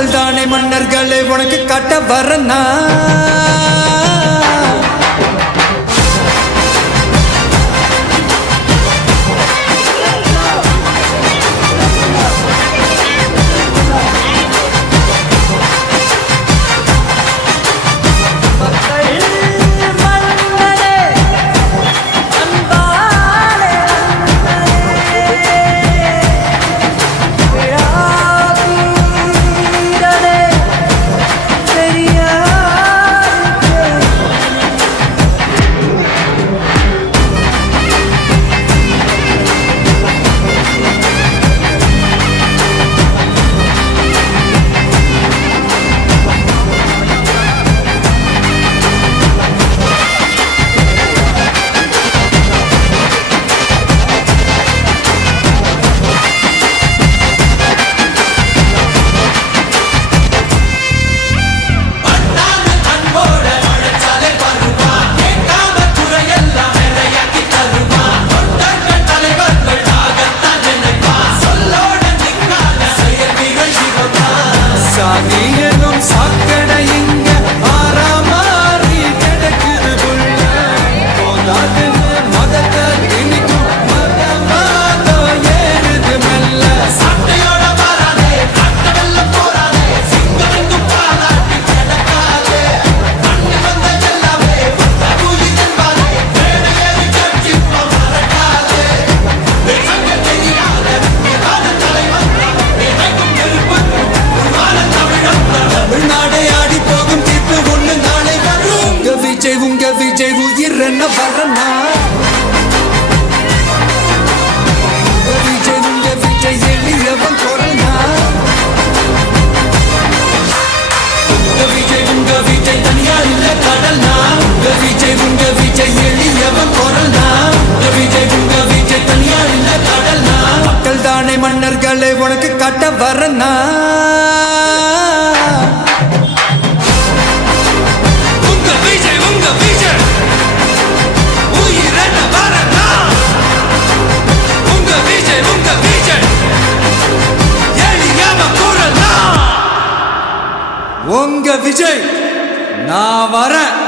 மக்கள் தானே மன்னர்களே உனக்கு காட்ட வரனா விஜய் உயிர் என்ன வரனா விஜய் எளியவன் குரல்னா விஜய் தனியார் இல்ல கடல்னா விஜய் எளியவன் குரல்னா விஜய் தனியார் இல்ல கடல்னா மக்கள் தானே மன்னர்களே உனக்கு காட்ட வரனா உங்க விஜய் நான் வரேன்.